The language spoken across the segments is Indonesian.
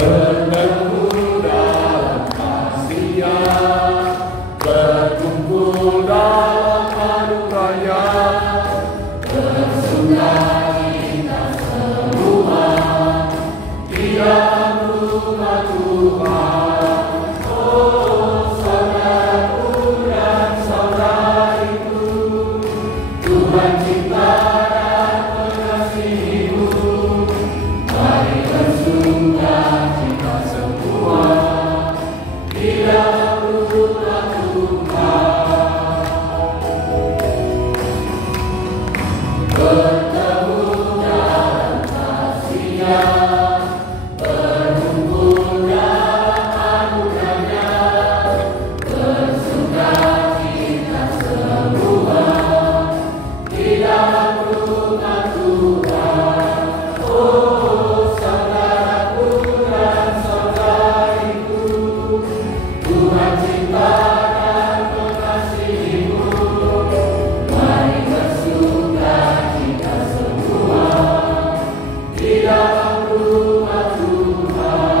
bertemu dalam kasih-Nya, berkumpul dalam anugerah-Nya, bersungah kita semua di dalam rumah Tuhan. Oh saudaraku dan saudariku, Tuhan cinta dan mengasihimu. Mari bersungah kita semua di dalam rumah Tuhan. Bertemu dalam kasih-Nya, berkumpul dalam anugerah-Nya, bersungah kita semua di dalam rumah Tuhan. Oh saudaraku dan saudariku, Tuhan cinta dan mengasihimu. Mari bersungah kita semua di dalam rumah Tuhan.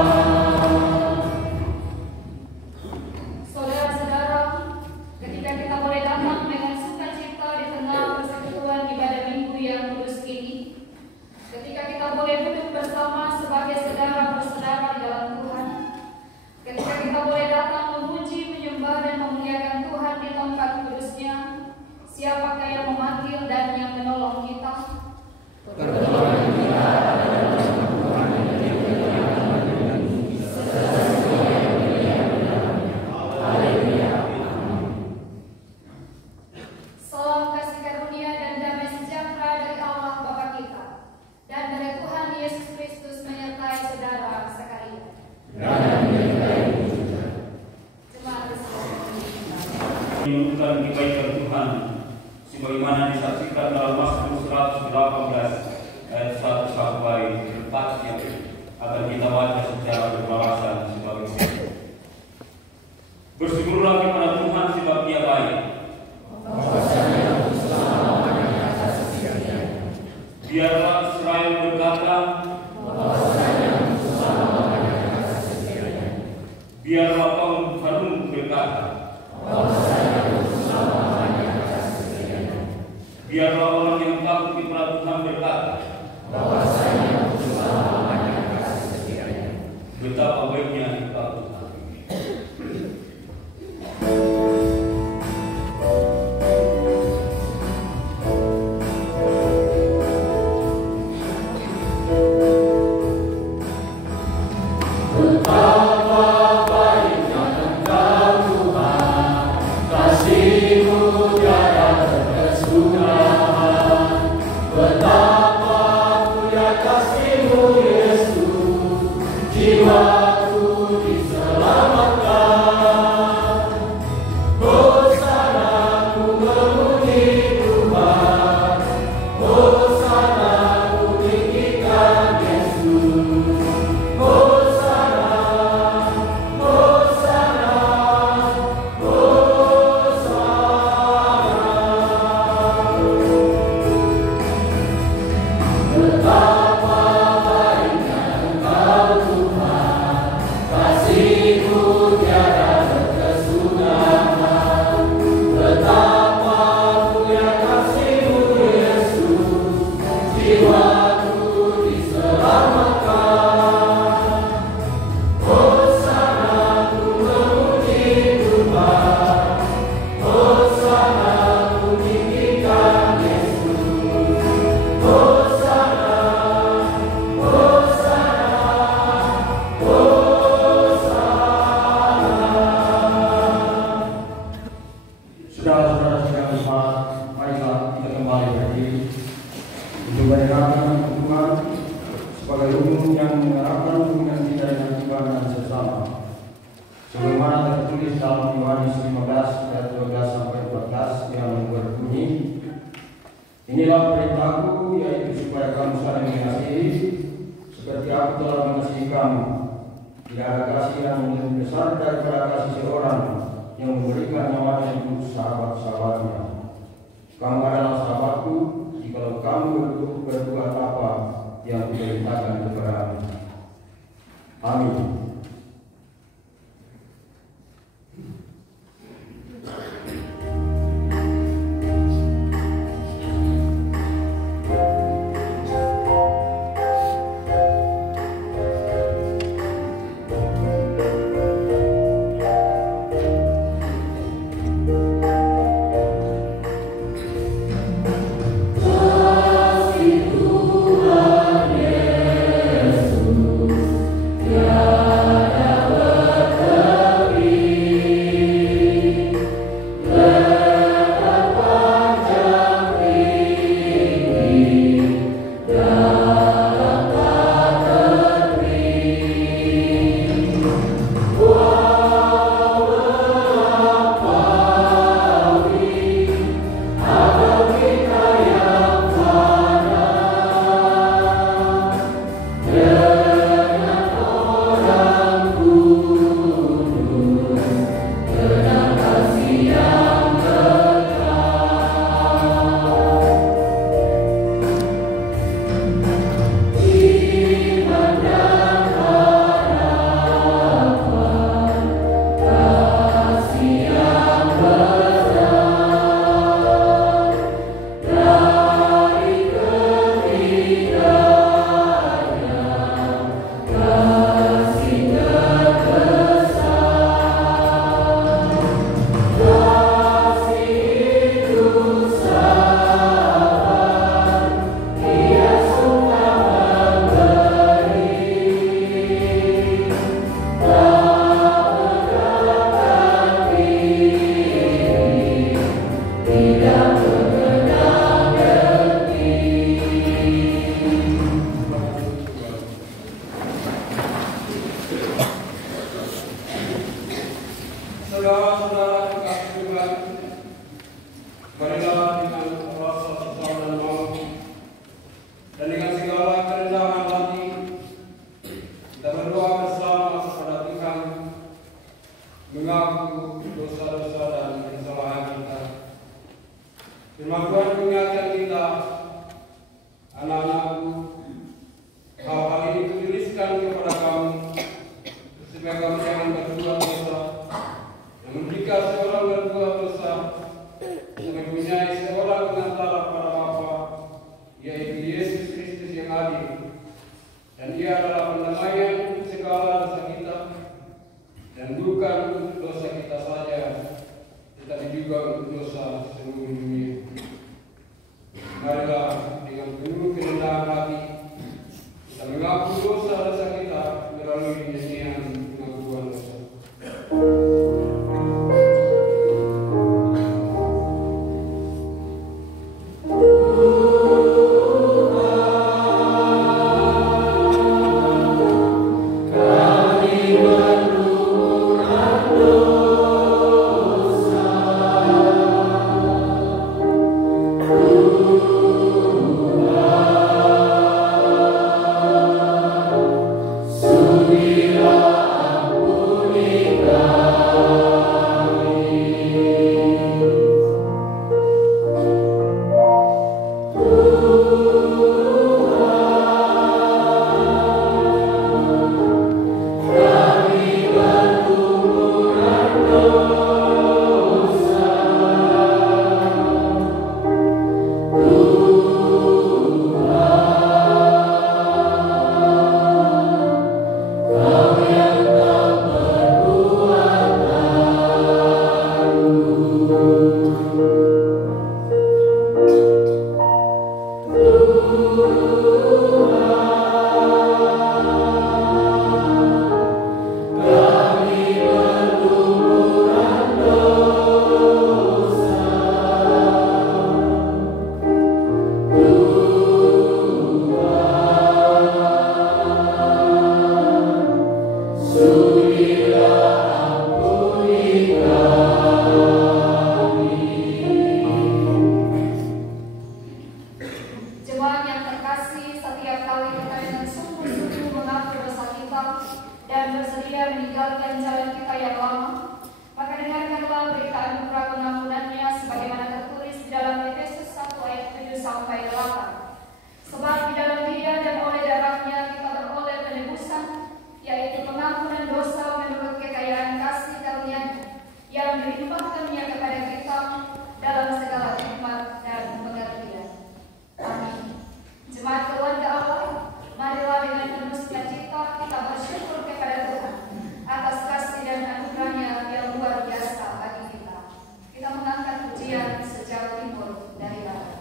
Saudara-saudara, ketika kita boleh datang dengan sukacita di tengah persekutuan ibadah minggu yang kudus ini, ketika kita boleh duduk bersama sebagai saudara-bersaudara di dalam Tuhan, ketika kita boleh datang memuji, menyembah dan memuliakan Tuhan di tempat kudus-Nya, siapakah yang memanggil dan yang menolong kita? Salam kasih karunia dan damai sejahtera dari Allah Bapa kita dan dari Tuhan Yesus Kristus menyertai saudara sekalian. Jemaat Kristen, Menunjukkan kebaikan Tuhan sebagaimana disaksikan dalam Mazmur 118 ayat 1 sampai 4 yang akan kita baca secara beralasan sebagai berikut. Bersyukurlah kepada Tuhan sebab Dia baik. Biarlah Israel berkata, biarlah kaum Harun berkata, biarlah orang yang takut kepada Tuhan berkata, betapa baiknya Engkau Tuhan. Betapa baiknya Engkau Tuhan, kasih-Mu tiada berkesudahan. Betapa mulia kasih-Mu Yesus, jiwaku diselamatkan. Hosana ku memuji Tuhan, Hosana ku tinggikan Yesus. Hosana, Hosana, Hosana. Betapa baiknya Engkau Tuhan, kasih-Mu tiada berkesudahan. Betapa mulia kasih-Mu Yesus, jiwaku diselamatkan. Hosana ku memuji Tuhan, Hosana ku tinggikan Yesus. Hosana, Hosana, Hosana. Saudara-saudara sekalian, marilah kita kembali berdiri untuk menyerahkan Tuhan sebagai umum yang mengharapkan hubungan kita dengan Tuhan dan sesama. Sebagaimana tertulis dalam Yohanes 15 ayat 12 sampai 14 yang berbunyi, inilah perintahku, yaitu supaya kamu saling mengasihi seperti aku telah mengasihi kamu. Tidak ada kasih yang lebih besar daripada kasih seorang yang memberikan nyawanya untuk sahabat-sahabatnya. Kamu adalah sahabatku jikalau kamu berbuat apa yang kuperintahkan kepadamu. Amin. hadir. Dan Ia adalah pendamaian untuk segala dosa kita, dan bukan untuk dosa kita saja, tetapi juga untuk dosa seluruh dunia. Marilah dengan penuh kerendahan hati kita mengaku dosa-dosa kita melalui nyanyian pengakuan dosa. Jemaat yang terkasih, setiap kali kita dengan sungguh-sungguh mengaku dosa kita dan bersedia meninggalkan jalan kita yang lama, maka dengarkanlah berita anugerah pengampunannya sebagaimana tertulis di dalam Efesus 1 ayat 7 sampai 8. Sebab di dalam Dia dan oleh darahnya kita beroleh penebusan, yaitu pengampunan dosa menurut kekayaan kasih karunia-Nya yang dilimpahkan-Nya kepada kita dalam segala hikmat dan pengertian. Amin. Jemaat keluarga Allah, marilah dengan penuh sukacita kita bersyukur kepada Tuhan atas kasih dan anugerah-Nya yang luar biasa bagi kita. Kita mengangkat pujian sejauh timur dari barat.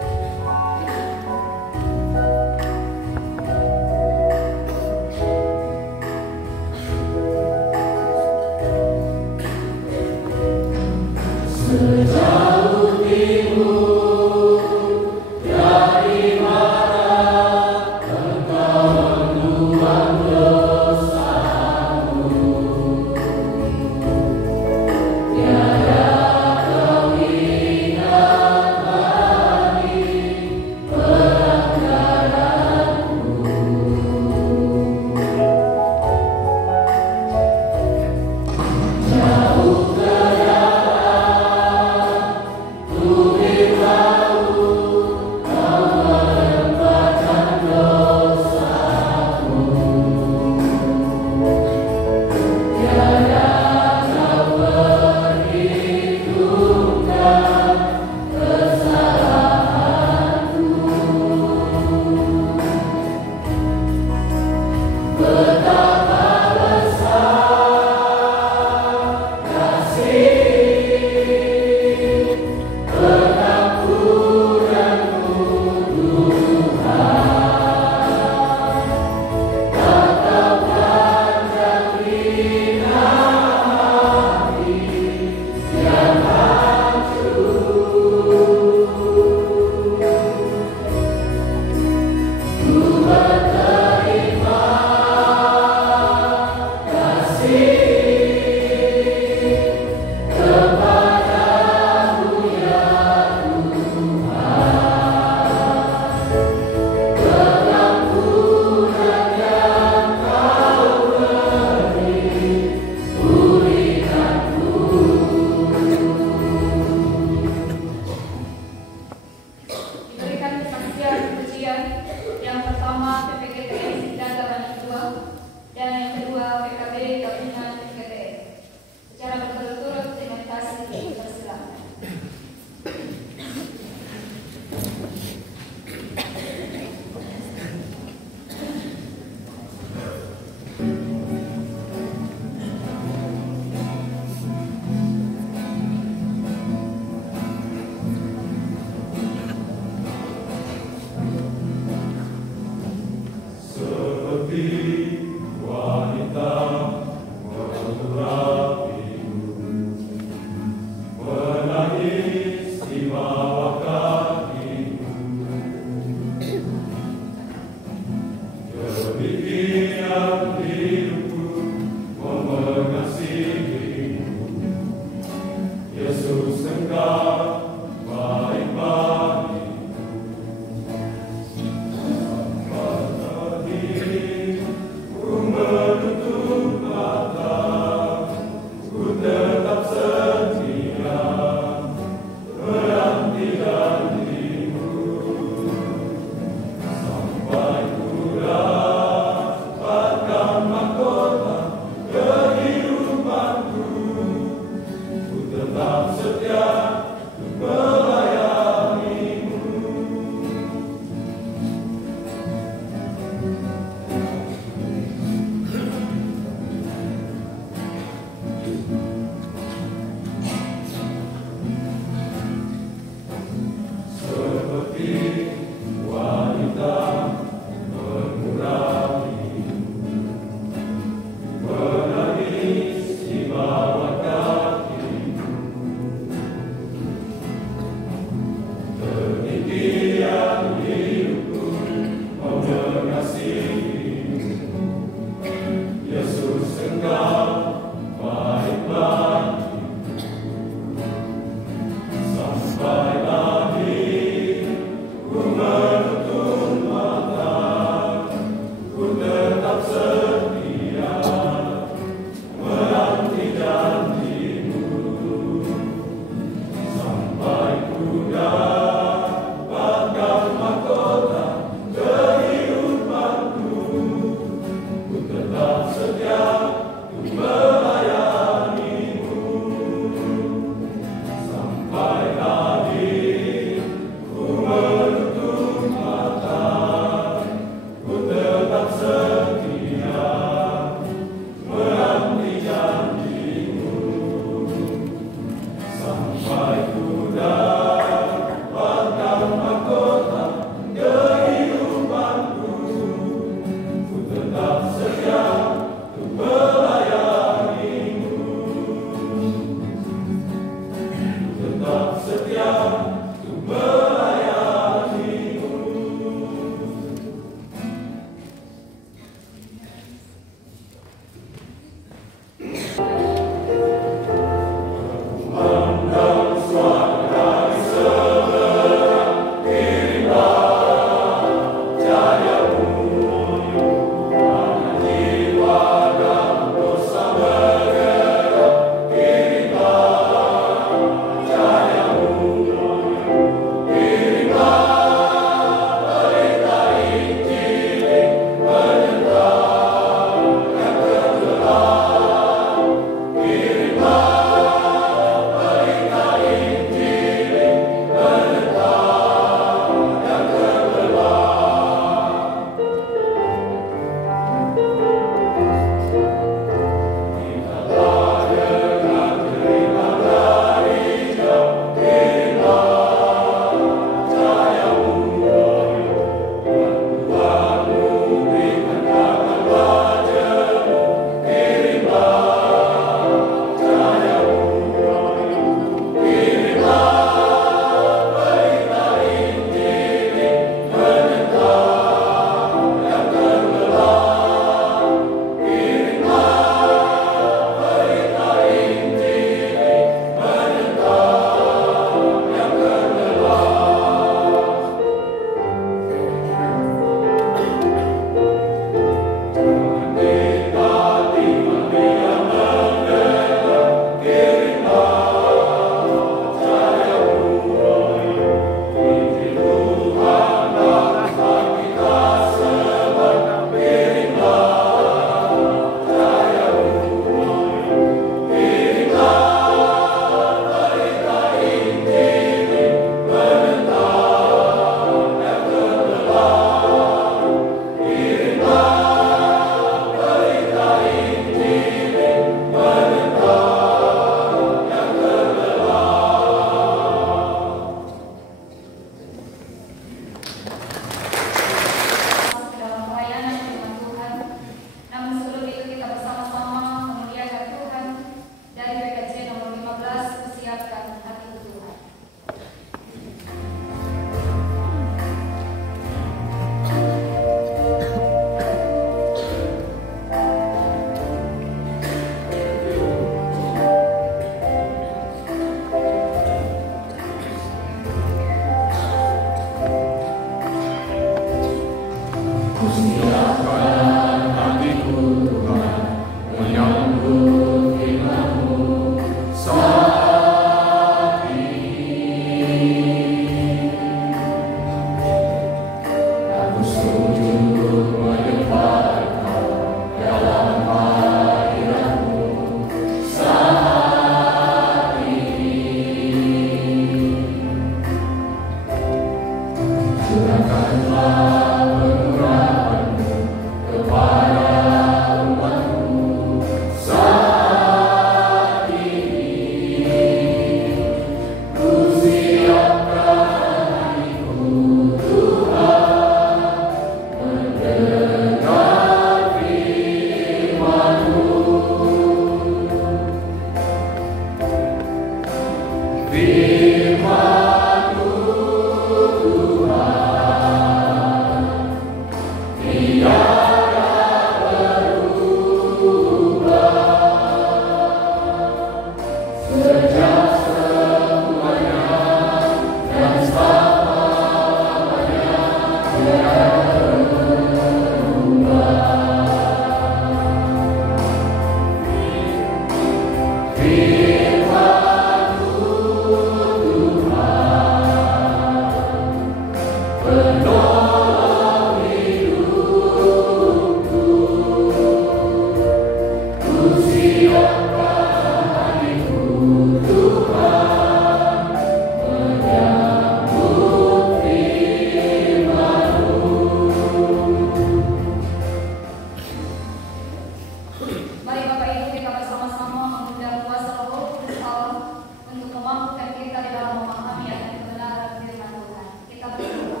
Mari Bapak Ibu kita bersama-sama mengundang kuasa Roh Kudus Allah untuk memampukan kita di dalam memahami akan kebenaran firman Tuhan. Kita berdoa.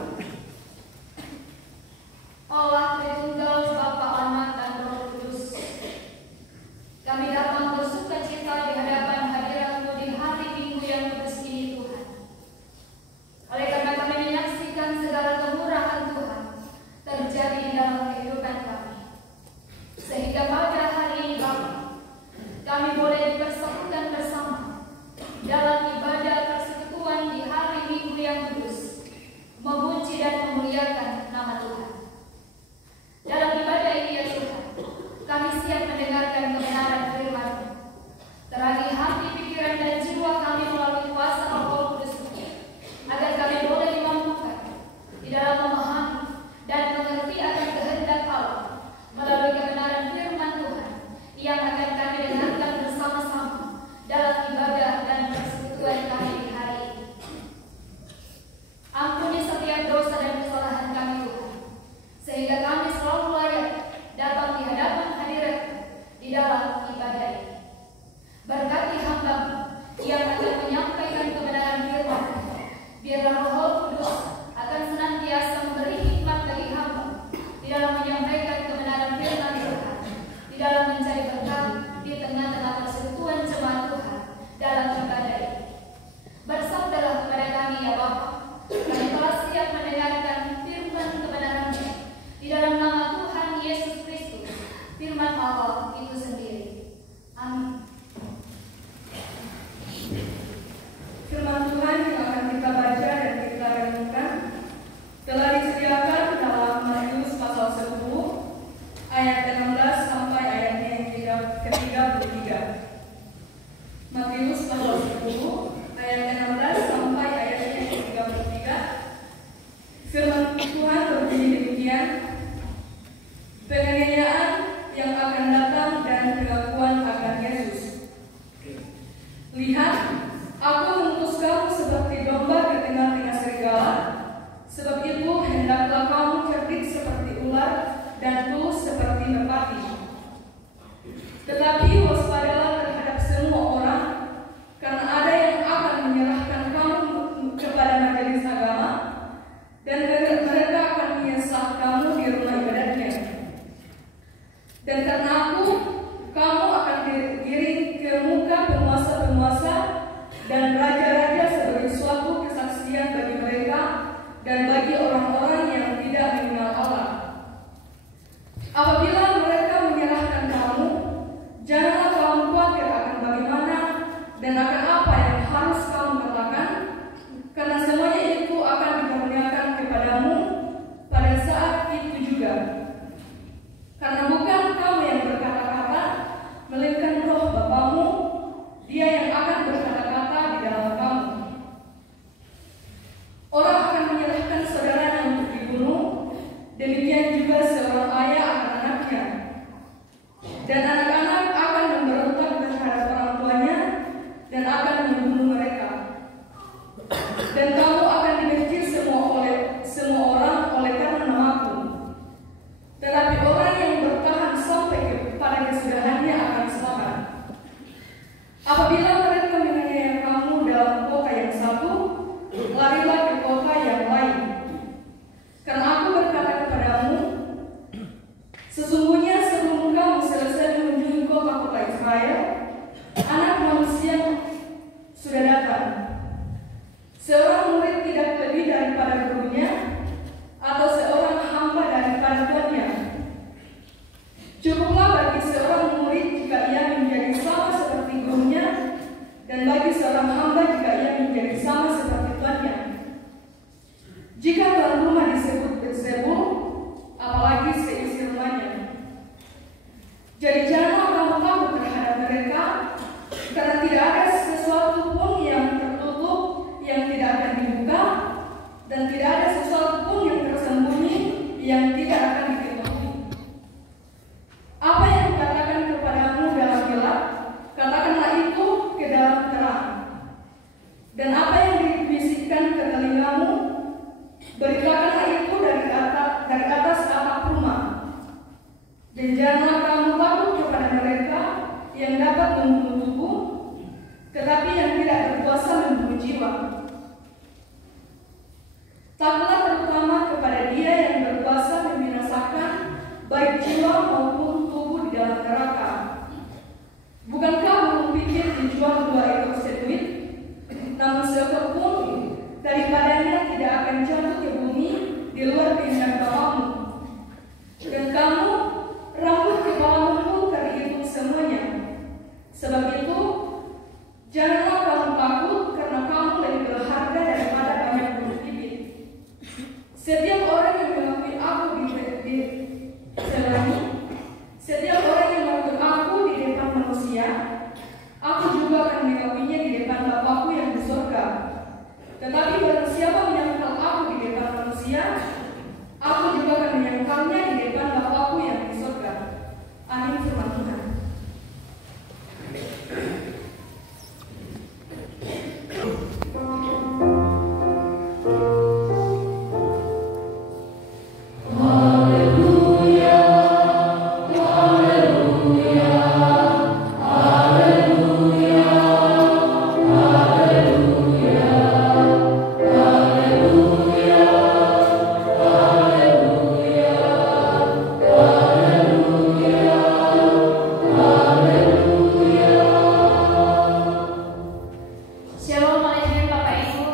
Allah Tritunggal Bapa, Anak dan Roh Kudus, kami datang bersukacita di hadapan hadirat-Mu di hari Minggu yang kudus ini Tuhan. Oleh karena kami menyaksikan segala kemurahan Tuhan terjadi di dalam kehidupan kami, sehingga pada hari ini Bapa, kami boleh dipersatukan bersama dalam ibadah persekutuan di hari Minggu yang kudus, memuji dan memuliakan nama Tuhan. Dalam ibadah ini ya Tuhan, kami siap mendengarkan kebenaran firman-Mu. Terangi hati, pikiran, dan jiwa kami melalui kuasa Roh Kudus, agar kami boleh dimampukan di dalam memahami dan mengerti akan kehendak Allah melalui kebenaran firman Tuhan yang akan kami dengarkan bersama-sama dalam ibadah dan persekutuan kami di hari ini. Ampuni setiap dosa dan kesalahan kami Tuhan, sehingga kami selalu layak datang di hadapan hadirat-Mu di dalam ibadah ini. Berkati hamba-Mu yang akan menyampaikan kebenaran firman, biarlah Roh Kudus akan senantiasa memberi hikmat bagi hamba di dalam menyampaikan kebenaran firman Tuhan, di dalam mencari berkat di tengah-tengah persekutuan jemaat Tuhan dalam ibadah ini. Bersabdalah kepada kami ya Bapa, kami telah siap mendengarkan firman kebenaran-Mu di dalam nama Tuhan Yesus Kristus, firman Allah itu sendiri. Amin. Firman Tuhan yang akan kita baca dan kita renungkan telah disediakan dalam Matius pasal 10 ayat 16 sampai ayatnya yang ke-33. Matius pasal 10 ayat 16 sampai ayatnya yang ke-33. Firman Tuhan berbunyi demikian: penganiayaan yang akan datang dan pengakuan akan Yesus. Lihat, aku mengutus kamu seperti domba ke tengah-tengah serigala. Sebab itu hendaklah kamu cerdik seperti ular dan tulus seperti merpati. Tetapi waspadalah terhadap semua orang, karena ada yang akan menyerahkan kamu kepada majelis agama, dan mereka akan menyesah kamu di rumah ibadatnya. Dan karena aku, kamu akan digiring ke muka penguasa-penguasa dan raja-raja sebagai suatu kesaksian bagi mereka dan bagi orang-orang yang tidak mengenal Allah. Apabila mereka menyerahkan kamu, janganlah kamu khawatir akan bagaimana dan akan apa yang harus kamu katakan, karena semuanya itu akan dikaruniakan kepadamu pada saat itu juga. Karena bukan kamu yang berkata-kata, melainkan Roh Bapamu, Dia yang akan berkata-kata di dalam kamu. Orang akan menyerahkan saudaranya untuk dibunuh, demikian juga seorang ayah akan anaknya. Dan anak-anak akan memberontak terhadap orang tuanya dan akan membunuh mereka. Dan kamu akan dibenci semua orang oleh karena namaku. Tetapi orang yang bertahan sampai pada kesudahannya akan selamat. Apabila mereka menganiaya kamu dalam kota yang satu, larilah ke kota yang lain. Karena aku berkata kepadamu, sesungguhnya sebelum kamu selesai mengunjungi kota-kota Israel, Anak Manusia sudah datang. Tetapi barang siapa menyangkal aku di depan manusia, aku juga akan menyangkalnya di depan Bapa-Ku yang di surga. Amin firman Tuhan. Shalom Alaikum Bapak Ibu.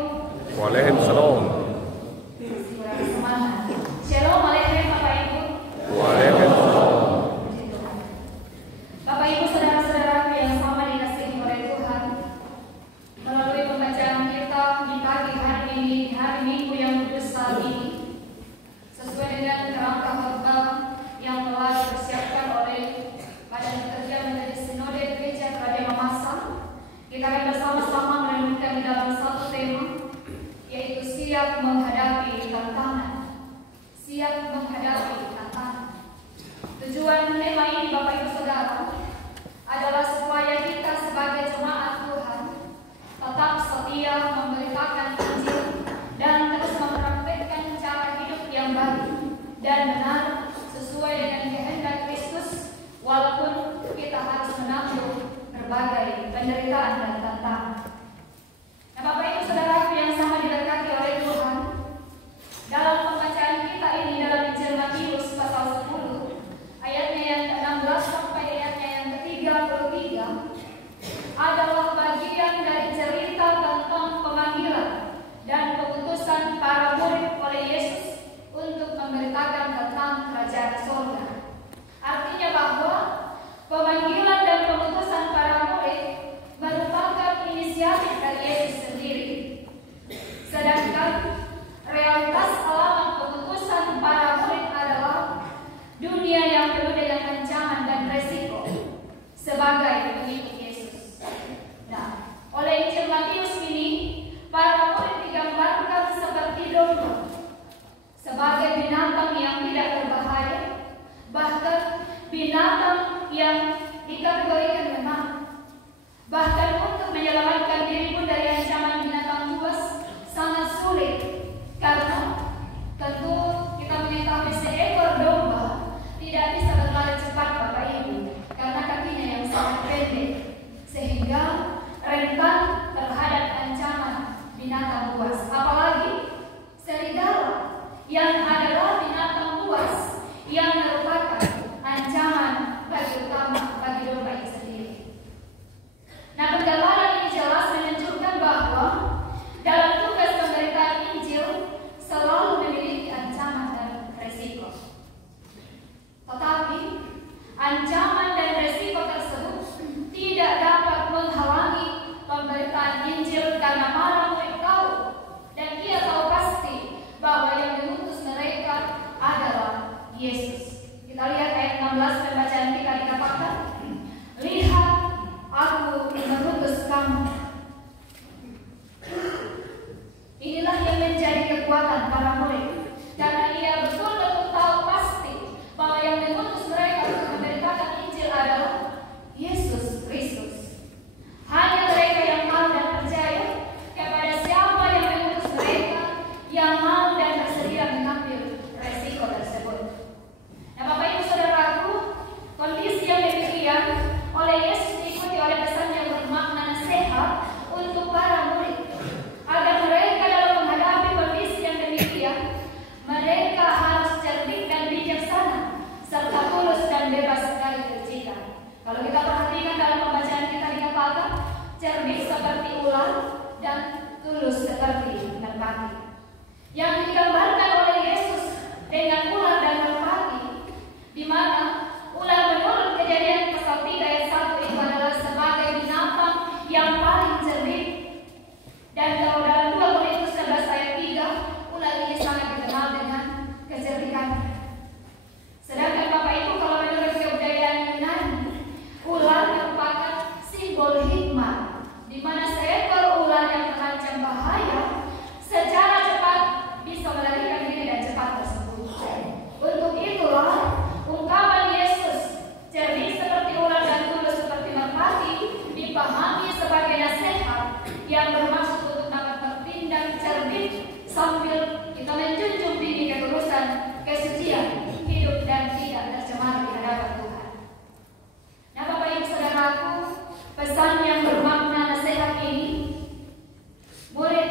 Waalaikumsalam. Kurang semangat. Shalom Alaikum Bapak Ibu. Waalaikumsalam. Puji Tuhan. Bapak Ibu saudara-saudaraku yang sama dikasihi oleh Tuhan, melalui pembacaan kita di pagi hari ini, di hari Minggu yang kudus saat ini, sesuai dengan kerangka khotbah yang telah dipersiapkan oleh Badan Kerja menjadi Sinode Gereja Raja Mamasa, kita akan bersama-sama merenungkan di dalam satu tema, yaitu siap menghadapi tantangan. Siap menghadapi tantangan. Tujuan tema ini Bapak Ibu Saudara adalah supaya kita sebagai jemaat Tuhan tetap setia memberitakan Injil dan terus mempraktikkan cara hidup yang baik dan benar sesuai dengan kehendak Kristus, walaupun kita harus menanggung berbagai penderitaan dan tantangan. Nah, Bapak Ibu Saudara yang sama diberkati oleh Tuhan, dalam pembacaan kita ini dalam Injil Matius pasal 10 ayatnya yang ke-16 sampai ayatnya yang ke-33 adalah bagian dari cerita tentang pemanggilan dan keputusan para murid oleh Yesus untuk memberitakan tentang kerajaan surga. Artinya bahwa pemanggilan dan keputusan para murid merupakan inisiatif dari Yesus sendiri. Sedangkan realitas alamat keputusan para murid adalah dunia yang penuh dengan ancaman dan resiko sebagai pengikut Yesus. Nah, oleh Injil Matius ini, para murid digambarkan seperti domba, sebagai binatang yang tidak berbahaya, bahkan binatang yang dikategorikan menang. Bahkan untuk menyelamatkan diri pun dari ancaman binatang buas sangat sulit, karena tentu kita mengetahui seekor domba tidak bisa berlari cepat Bapak Ibu, karena kakinya yang sangat pendek, sehingga rentan terhadap ancaman binatang buas. Apalagi serigala yang adalah binatang buas yang merupakan ancaman bagi utama bagi domba itu sendiri. Nah, penggambaran ini jelas menunjukkan bahwa dalam tugas pemberitaan Injil selalu memiliki ancaman dan resiko. Tetapi ancaman dan resiko tersebut tidak dapat menghalangi pemberitaan Injil, karena para murid tahu dan ia tahu pasti bahwa yang mengutus mereka adalah Yesus. Kita lihat ayat 16 pembacaan kita dikatakan, "Lihat, aku mengutus kamu." Inilah yang menjadi kekuatan para murid, karena ia betul-betul tahu pasti bahwa yang mengutus mereka untuk memberitakan Injil adalah Yesus Kristus. Hanya mereka yang mau dan percaya kepada siapa yang mengutus mereka, yang mau dan bersedia mengambil resiko tersebut. Nah, Bapak Ibu Saudaraku, kondisi yang demikian oleh Yesus diikuti oleh pesan yang bermakna nasihat untuk para murid, agar mereka dalam menghadapi kondisi yang demikian, mereka harus cerdik dan bijaksana, serta tulus dan bebas dari kejikan. Kalau kita perhatikan dalam pembacaan kita dikatakan cerdik seperti ular dan tulus seperti merpati. Yang digambarkan oleh Yesus dengan ular dan merpati, di mana ular menurut Kejadian pasal 3 ayat 1 itu adalah sebagai binatang yang paling cerdik. Dan kalau dalam 2 Korintus 11 ayat 3, ular ini sangat dikenal dengan kecerdikannya. Sedangkan Bapak Ibu, kalau menurut kebudayaan Yunani, ular merupakan simbol hikmat, di mana seekor ular yang terancam bahaya yang bermaksud untuk dapat bertindak cerdik sambil kita menjunjung tinggi ketulusan, kesucian, hidup dan tidak tercemar di hadapan Tuhan. Nah, Bapak Ibu Saudaraku, pesan yang bermakna nasihat ini, murid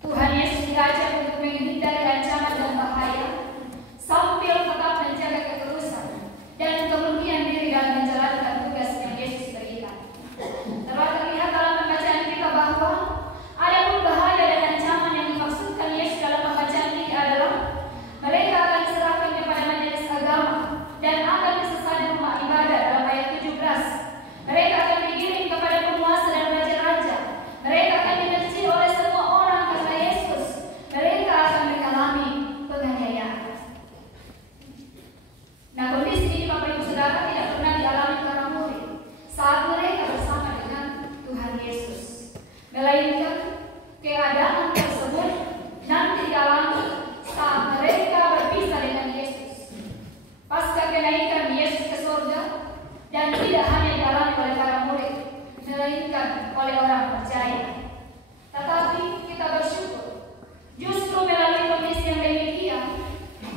Tuhan Yesus diajak untuk menghindari ancaman dan bahaya sambil tetap menjaga ketulusan dan kemudian diri dalam menjalankan tugas yang Yesus berikan. Terlihat dalam pembacaan kita bahwa ada pun bahaya dan ancaman yang dimaksudkan Yesus dalam pembacaan ini adalah mereka akan diserahkan kepada majelis agama dan akan disesatkan rumah ibadah dalam ayat 17. Mereka akan digiring kepada penguasa dan raja-raja. Mereka akan dibenci oleh semua orang karena Yesus. Mereka akan mengalami penganiayaan. Nah, kondisi ini Bapak Ibu Saudara tidak pernah dialami para murid saat mereka bersama dengan Tuhan Yesus, melainkan keadaan tersebut nanti dialami saat mereka berpisah dengan Yesus pasca kenaikan Yesus ke surga, dan tidak hanya dialami oleh para murid, melainkan oleh orang percaya. Tetapi kita bersyukur, justru melalui kondisi yang demikian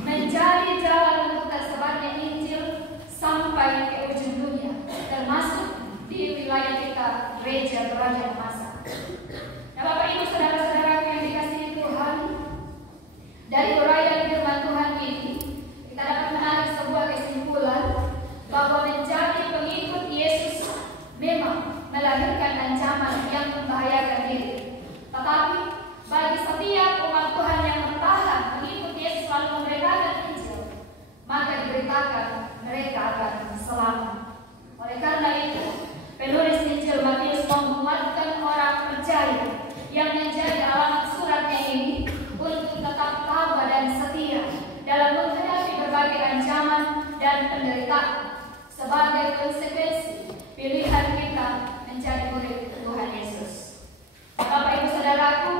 menjadi jalan untuk tersebarnya Injil sampai ke ujung dunia, termasuk di wilayah kita, gereja Kerajaan Masa. Nah, Bapak Ibu Saudara-saudara yang dikasihi Tuhan, dari uraian firman Tuhan ini kita dapat menarik sebuah kesimpulan bahwa menjadi pengikut Yesus memang melahirkan ancaman yang membahayakan diri. Tetapi bagi setiap umat Tuhan yang bertahan mengikut Yesus lalu memberitakan Injil, maka diberitakan mereka akan selamat. Oleh karena itu, penulis Injil Matius menguatkan orang percaya yang menjadi alamat suratnya ini untuk tetap tabah dan setia dalam menghadapi berbagai ancaman dan penderitaan sebagai konsekuensi pilihan kita menjadi murid Tuhan Yesus. Bapak Ibu Saudaraku,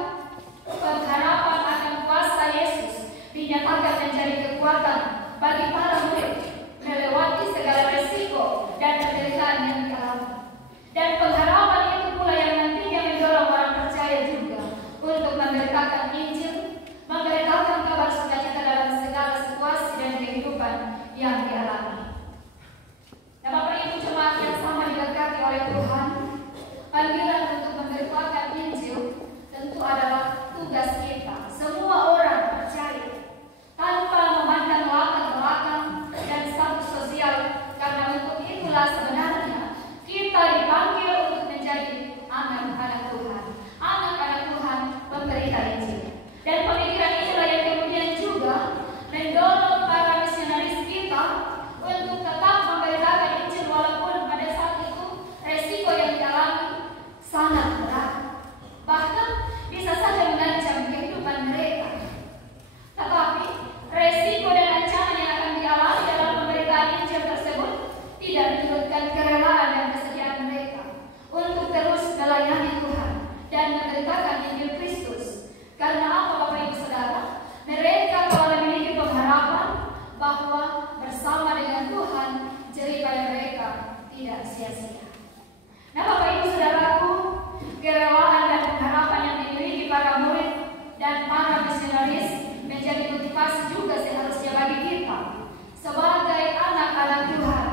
pengharapan akan kuasa Yesus dinyatakan menjadi kekuatan bagi para murid melewati segala resiko dan penderitaan yang dialami. Dan pengharapan itu pula yang nantinya mendorong orang percaya juga untuk memberitakan Injil, memberitakan kabar sukacita dalam segala situasi dan kehidupan yang dialami. Nah, Bapak Ibu jemaat yang sama diberkati oleh Tuhan, panggilan untuk memberitakan Injil tentu adalah tugas kita, semua orang percaya, tanpa memandang latar belakang dan status sosial, karena untuk itulah sebenarnya kita dipanggil untuk menjadi anak-anak Tuhan, anak-anak Tuhan pemberita Injil. Dan pemikiran inilah yang kemudian juga mendorong para misionaris kita untuk tetap memberitakan Injil walaupun pada saat itu resiko yang dialami sangat berat, bahkan bisa saja mengancam kehidupan mereka. Tetapi resiko dan ancaman yang akan dialami dalam pemberitaan Injil tersebut tidak menyurutkan kerelaan dan kesediaan mereka untuk terus melayani Tuhan dan memberitakan Injil Kristus. Karena apa, Bapak Ibu Saudara? Mereka telah memiliki pengharapan bahwa bersama dengan Tuhan jerih mereka tidak sia-sia. Nah, Bapak Ibu Saudaraku, kerelaan dan pengharapan yang dimiliki para murid dan para misionaris menjadi motivasi juga seharusnya bagi kita sebagai anak-anak Tuhan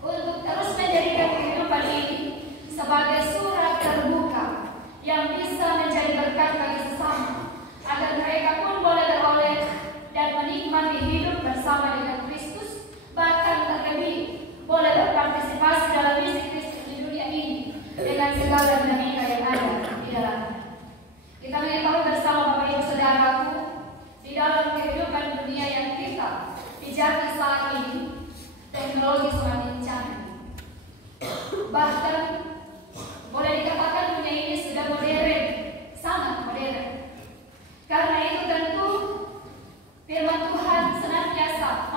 untuk terus menjadikan kehidupan ini sebagai surat terbuka yang bisa menjadi berkat bagi sesama, agar mereka pun boleh beroleh dan menikmati hidup bersama dengan Kristus, bahkan terlebih boleh berpartisipasi dalam misi Kristus di dunia ini dengan segala dinamika yang ada di dalamnya. Kita mengetahui bersama Bapak Ibu Saudaraku, di dalam kehidupan dunia yang kita dijati saat ini, teknologi semakin canggih. Bahkan boleh dikatakan dunia ini sudah modern, sangat modern. Karena itu tentu firman Tuhan senantiasa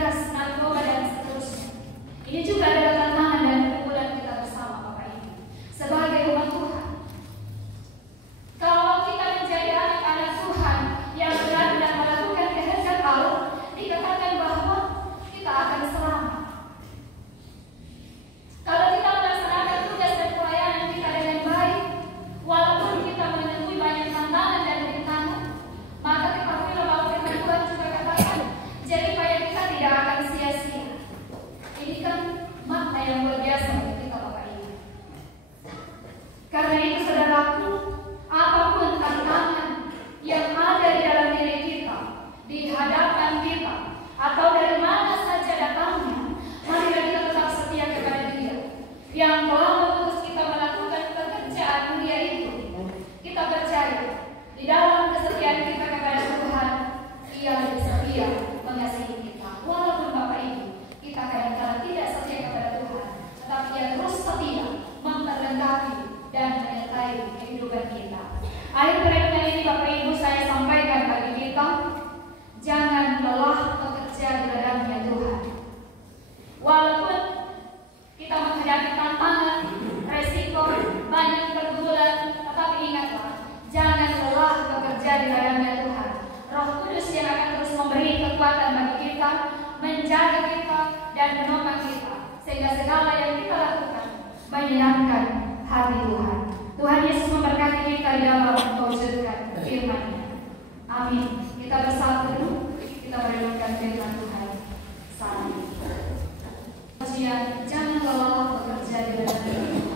miras, narkoba, dan seterusnya. Ini juga adalah tantangan dan pergumulan kita bersama, Bapak Ibu, sebagai umat Tuhan. Kalau kita menjadi anak-anak Tuhan yang benar-benar melakukan kehendak Allah, dikatakan bahwa kita akan selamat. Kalau kita melaksanakan tugas dan pelayanan kita dengan baik, walaupun kita menemui banyak tantangan dan rintangan, maka kita bahwa firman Tuhan juga katakan, jerih payah kita tidak akan sia-sia. Ini kan makna yang luar biasa bagi kita, Bapak Ibu. Karena itu, saudaraku, apapun tantangan yang ada di dalam diri kita, di hadapan kita, atau dari mana saja datangnya, marilah kita tetap setia kepada Dia yang telah mengutus kita melakukan pekerjaan mulia itu. Kita percaya di dalam kesetiaan kita kepada Tuhan, Ia lebih setia mengasihi kita. Walaupun Bapak Ibu, kita kadang-kadang tidak setia kepada Tuhan, tetapi Ia terus setia memperlengkapi dan menyertai kehidupan kita. Akhir perenungan ini, Bapak Ibu, saya sampaikan bagi kita, jangan lelah bekerja di ladangnya Tuhan. Walaupun kita menghadapi tantangan, resiko, banyak pergumulan, tetapi ingatlah, jangan lelah bekerja di ladangnya Tuhan. Roh Kudus yang akan terus memberi kekuatan bagi kita, menjaga kita, dan menopang kita, sehingga segala yang kita lakukan menyenangkan hati Tuhan. Tuhan Yesus memberkati kita di dalam mewujudkan firman-Nya. Amin. Kita bersatu, kita merenungkan firman Tuhan saat ini. Jangan lelah bekerja di ladangnya Tuhan.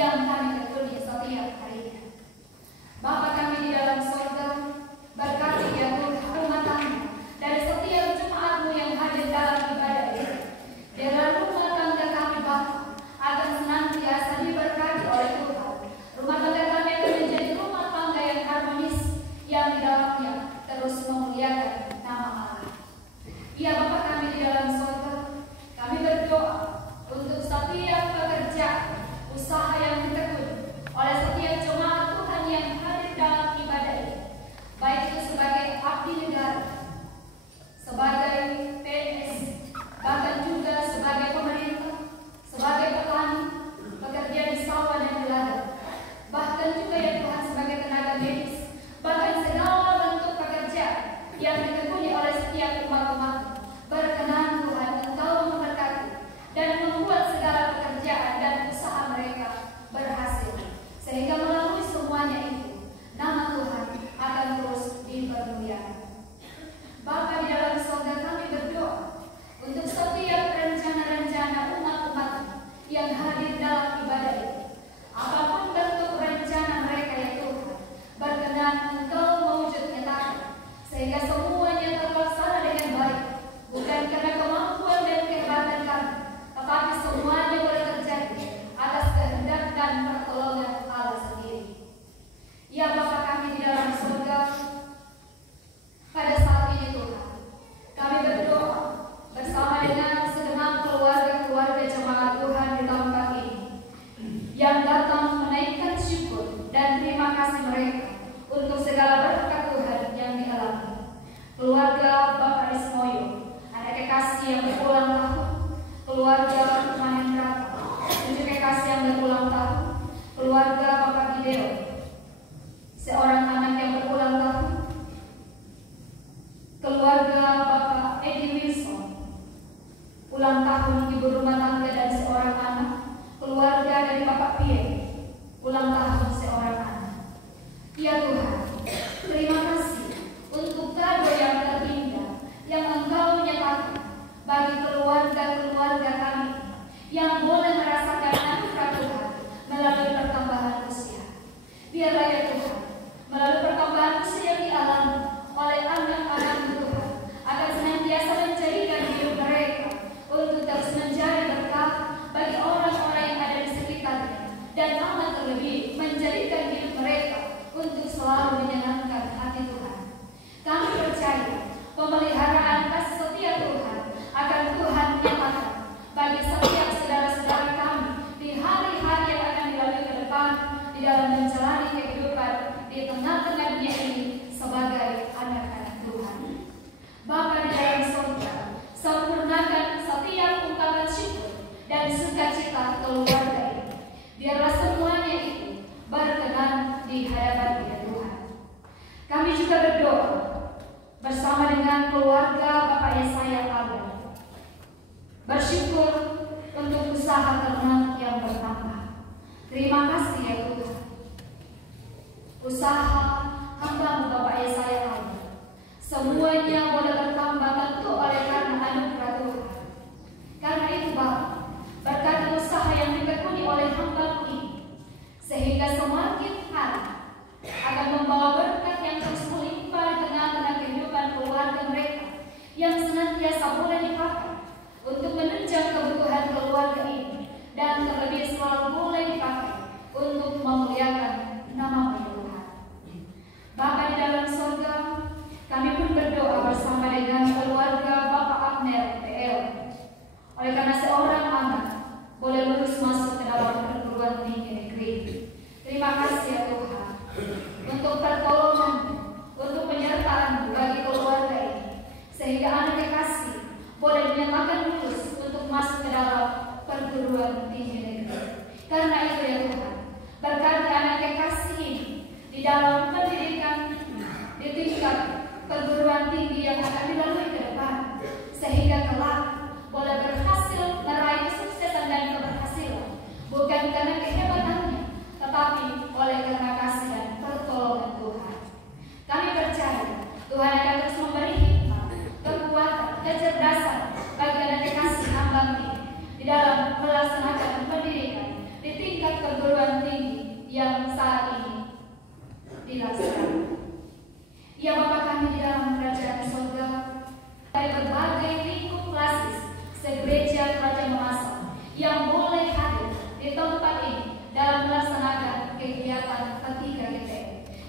yang kami tekuni setiap harinya. Bapa kami di dalam sorga, berkati ya Tuhan rumah tangga dari setiap jemaat-Mu yang hadir dalam ibadah ini. Biarlah rumah tangga kami Bapa akan senantiasa diberkati oleh Tuhan. Rumah tangga kami akan menjadi rumah tangga yang harmonis, yang di dalamnya terus memuliakan nama Allah. Ya Bapa kami di dalam sorga, kami berdoa untuk setiap pekerjaan, usaha yang ditekuni oleh setiap jemaat Tuhan yang hadir dalam ibadah ini, baik itu sebagai abdi negara, sebagai PNS, bahkan juga sebagai pemerintah, sebagai petani, pekerja di sawah dan di ladang, bahkan juga ya Tuhan sebagai tenaga medis, bahkan segala bentuk pekerjaan yang ditekuni oleh setiap umat-umat. Berkenan Tuhan Engkau memberkati dan membuat segala pekerjaan dan usaha mereka berhasil, sehingga melalui semuanya itu nama Tuhan akan terus dipermuliakan. Bapa di dalam surga, kami berdoa untuk setiap rencana-rencana umat-umat yang hadir dalam ibadah ini. Apapun bentuk rencana mereka ya Tuhan, berkenan Engkau mewujud nyatakan, sehingga semuanya terlaksana dengan baik, bukan karena kemampuan dan kehebatan kami, tetapi semuanya boleh terjadi atas kehendak dan pertolongan Allah sendiri. Ya Bapa kami di dalam surga, pada saat ini Tuhan, kami berdoa bersama dengan segenap keluarga-keluarga jemaat Tuhan di tempat ini yang datang menaikkan syukur dan terima kasih mereka untuk segala berkat Tuhan yang dialami. Keluarga Bapak Ismoyo, anak kekasih yang berulang tahun, keluarga Mahendra, cucu kekasih yang berulang tahun, keluarga Bapak Gideon, seorang anak yang berulang tahun, keluarga Bapak Edi Wilson, ulang tahun ibu rumah tangga dan seorang anak, keluarga dari Bapak Pierre, ulang tahun seorang anak. Ya Tuhan, terima kasih untuk kado yang terindah yang Engkau nyatakan bagi keluarga-keluarga kami yang boleh merasakan anugerah Tuhan melalui pertambahan usia. Biarlah ya Tuhan, melalui pertambahan usia yang dialami oleh anak-anak Tuhan akan senantiasa menjadikan hidup mereka untuk terus menjadi berkat bagi orang-orang yang ada di sekitarnya, dan amat terlebih menjadikan hidup mereka untuk selalu menyenangkan hati Tuhan. Kami percaya pemeliharaan kasih setia Tuhan akan Tuhan nyatakan bagi setiap saudara-saudara kami di hari-hari yang akan dilalui ke depan di dalam menjalani kehidupan di tengah-tengah dunia ini sebagai anak-anak Tuhan. Bapa di dalam surga, sempurnakan setiap ungkapan syukur dan sukacita keluarga ini. Biarlah semuanya itu berkenan di hadapan Tuhan. Kami juga berdoa bersama dengan keluarga Bapak Yesaya Abel, bersyukur untuk usaha ternak yang bertambah. Terima kasih ya Tuhan. Usaha hamba-Mu Bapak Yesaya Abel, semuanya boleh bertambah tentu oleh karena anugerah Tuhan. Karena itu Bapak, berkati usaha yang ditekuni oleh hamba-Mu ini, sehingga semakin hari akan membawa berkat yang terus melimpah di tengah-tengah kehidupan keluarga mereka, yang senantiasa boleh dipakai untuk menunjang kebutuhan keluarga ini, dan terlebih selalu boleh dipakai untuk memuliakan nama Tuhan. Bapa di dalam surga, kami pun berdoa bersama dengan keluarga Bapak Abner PL, oleh karena seorang anak boleh lulus masuk ke dalam perguruan tinggi negeri. Terima kasih ya Tuhan untuk pertolongan, untuk penyertaan bagi keluarga ini, sehingga anak kekasih boleh dinyatakan lulus untuk masuk ke dalam perguruan tinggi negeri. Karena itu ya Tuhan, berkati anak kekasih ini di dalam pendidikan di tingkat perguruan tinggi yang akan dilalui ke depan, sehingga kelak boleh berhasil meraih kesuksesan dan keberhasilan, bukan karena kehebatannya, tetapi oleh karena kasih dan pertolongan Tuhan. Kami percaya Tuhan akan terus memberi hikmat, kekuatan, kecerdasan bagi anak kasih hamba ini di dalam melaksanakan pendidikan di tingkat perguruan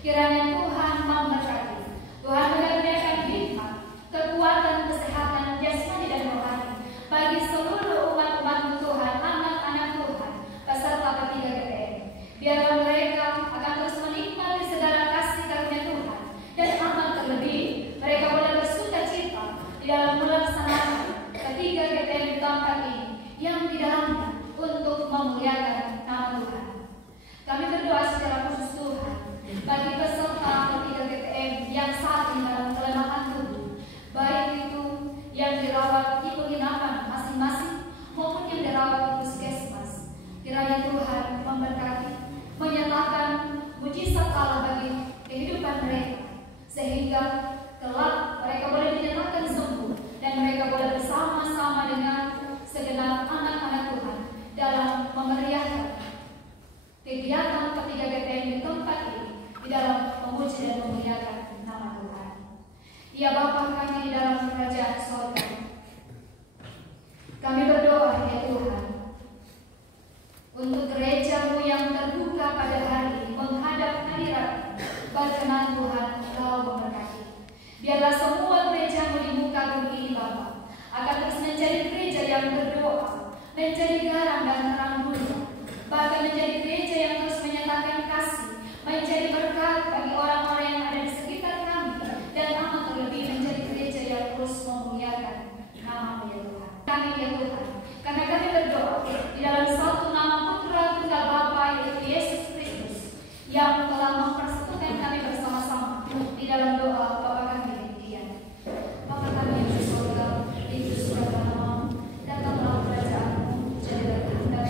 Kiranya Tuhan memberkati, Tuhan mengaruniakan hikmat, kekuatan, kesehatan jasmani dan rohani bagi seluruh umat-umat Tuhan, anak-anak Tuhan, peserta P3GTM. Biarlah mereka akan terus menikmati segala kasih karunia Tuhan, dan amat terlebih mereka boleh bersuka cita di dalam melaksanakan P3GTM di tempat ini yang di dalamnya untuk memuliakan nama Tuhan. Kami berdoa secara khusus Tuhan bagi peserta P3GTM yang saat ini dalam kelemahan tubuh, baik itu yang dirawat di penginapan masing-masing maupun yang dirawat di puskesmas. Kiranya Tuhan memberkati, menyatakan mujizat Allah bagi kehidupan mereka, sehingga kelak mereka boleh dinyatakan sembuh dan mereka boleh bersama-sama dengan segenap anak-anak Tuhan dalam memeriahkan kegiatan P3GTM di tempat ini, di dalam memuji dan memuliakan nama Tuhan. Ya Bapa kami di dalam kerajaan sorga, kami berdoa ya Tuhan untuk gereja-Mu yang terbuka pada hari ini menghadap hadirat berkenan Tuhan Engkau memberkati. Biarlah semua gereja-Mu di muka bumi ini Bapa akan terus menjadi gereja yang berdoa, menjadi garam dan terang dunia, bahkan menjadi gereja yang terus menyatakan kasih, menjadi berkat bagi orang-orang yang ada di sekitar kami, dan amat terlebih menjadi gereja yang terus memuliakan nama-Mu ya Tuhan. Kami ya Tuhan, karena kami berdoa di dalam satu nama Putra Tunggal Bapa yaitu Yesus Kristus yang telah mempersatukan kami bersama-sama di dalam doa Bapa kami yang demikian. Bapa kami yang di surga, itu surga namamu, datanglah kerajaan-Mu, jadilah kehendak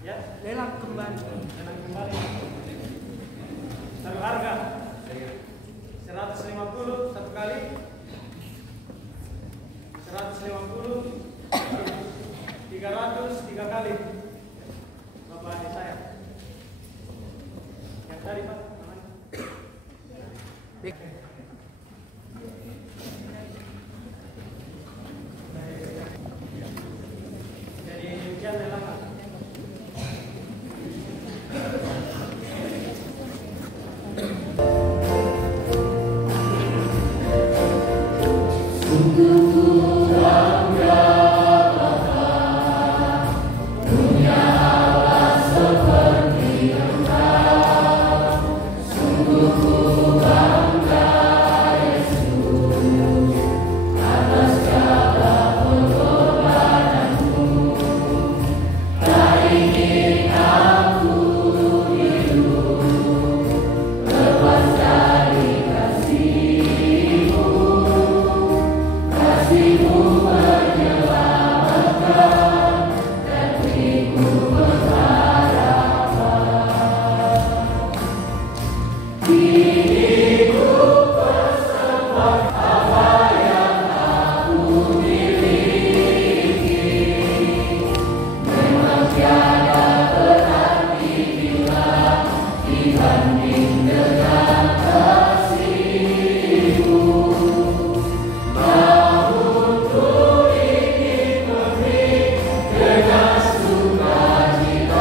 Ya, lelang kembali. Satu harga 150 satu kali, 150, 300 tiga kali. Bapak adik saya yang tadi Pak. Jadi demikian lelang. Dengan sukacita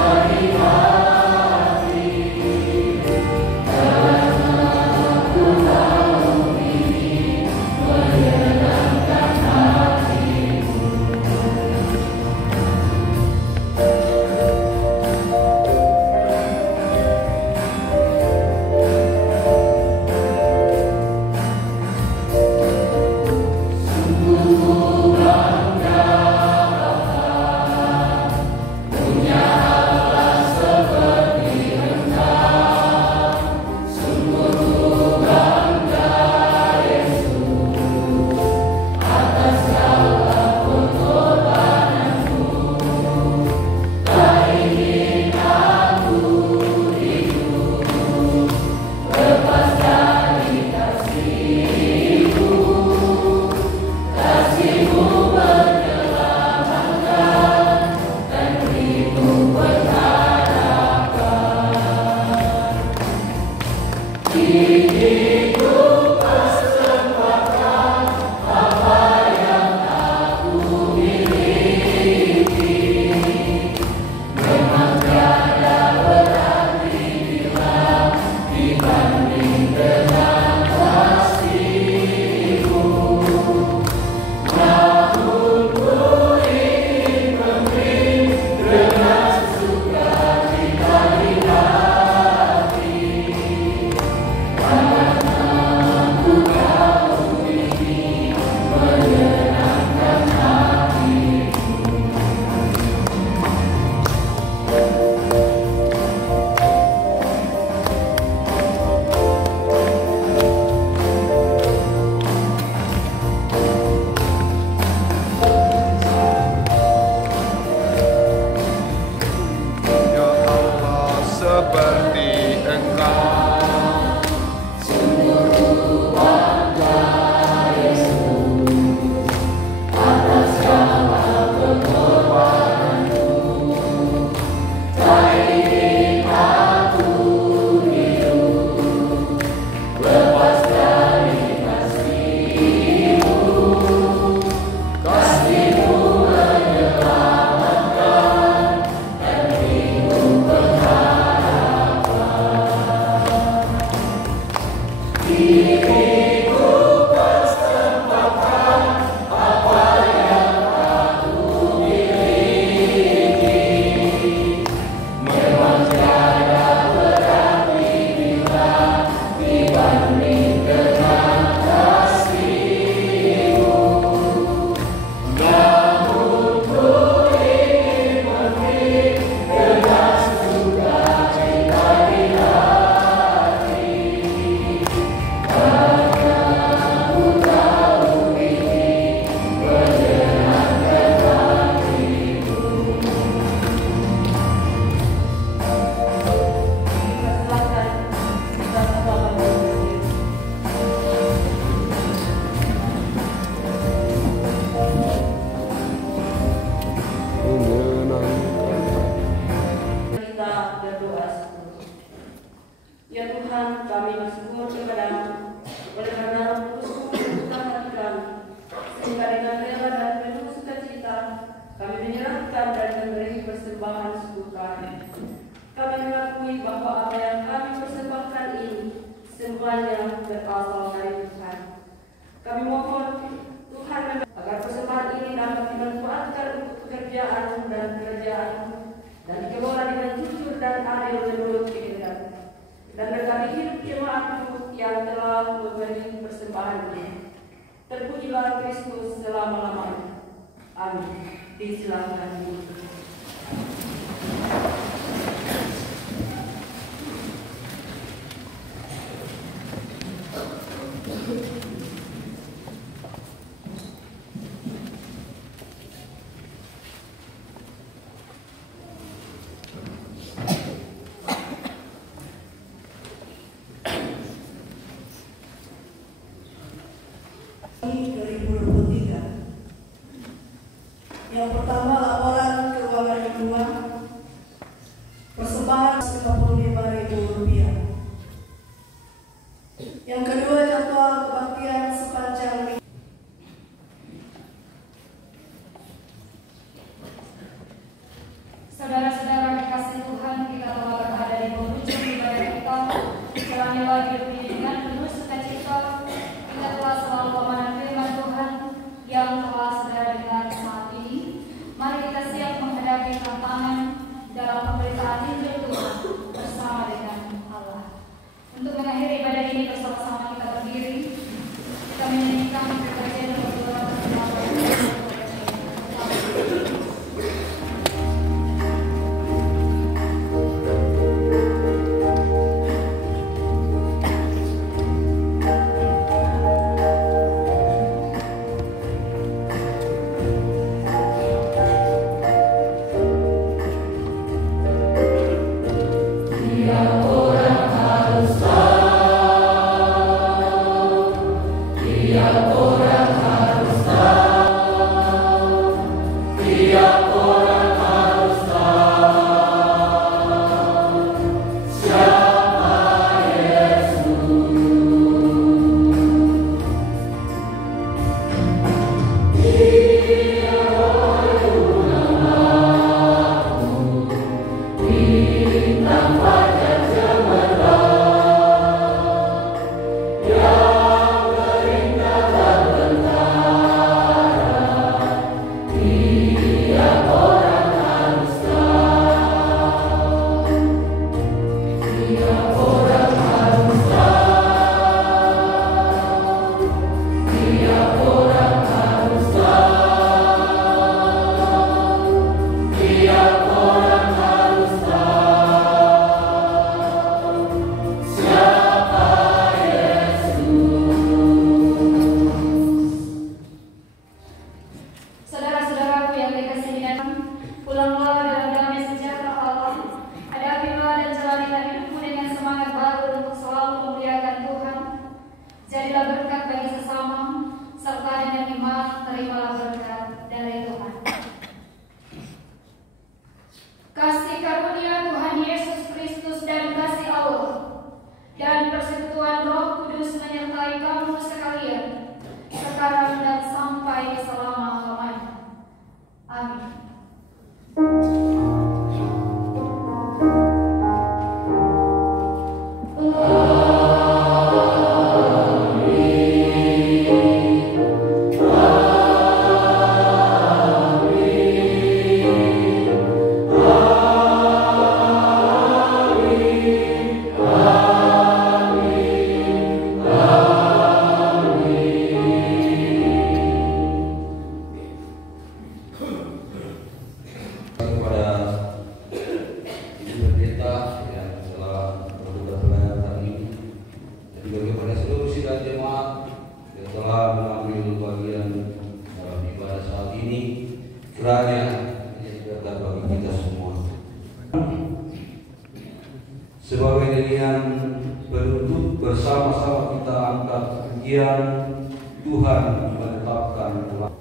Tuhan, kami bersyukur kepadamu oleh karena Roh Kudus mempertahankan sehingga dengan rela dan penuh sukacita kami menyerahkan dan memberi persembahan syukur kami. Kami mengakui bahwa apa yang kami persembahkan ini semuanya berasal dari Tuhan. Kami mohon Tuhan agar persembahan ini dapat dimanfaatkan untuk pekerjaan dan kerajaan dan dikelola dengan jujur dan adil menurut kehendak. Dan berkati hidup jemaatmu yang telah memberi persembahan ini. Terpujilah Kristus selama-lamanya. Amin. Disilakan duduk. Yang pertama, laporan keuangan kedua, persembahan Rp55.000. Yang kedua, jadwal kebaktian sepanjang minggu. Saudara-saudara dikasih Tuhan, kita telah berada di penghujung ibadah kita. Jalani lagi hidup ini dengan penuh sukacita. Kita telah selalu amanah firman Tuhan yang telah saudara dengar saat ini. Mari kita siap menghadapi tantangan dalam pemberitaan Injil Tuhan bersama dengan Allah. Untuk mengakhiri ibadah ini bersama-sama kita berdiri. Kita menyanyikan perjanjian berdua bersama Sebagai nyanyian penutup bersama-sama kita angkat pujian Tuhan menetapkan Tuhan.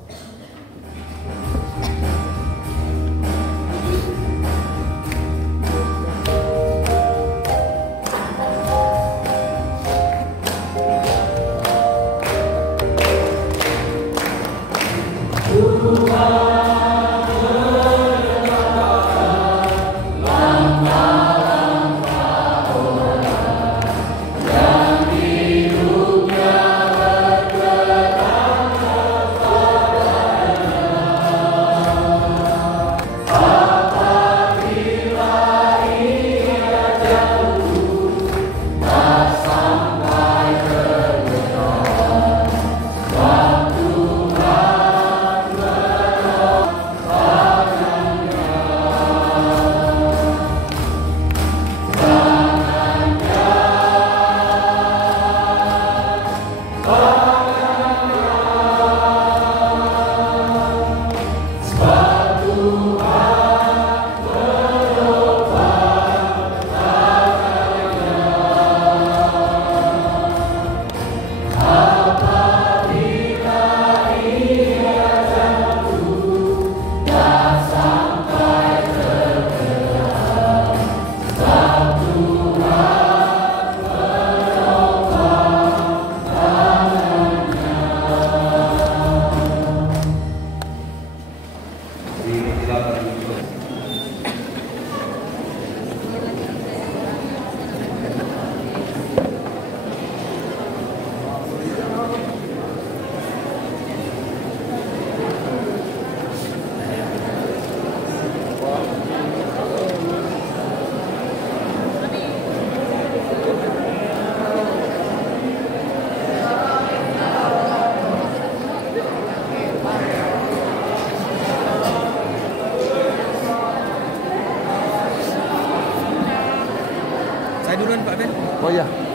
Oh ya.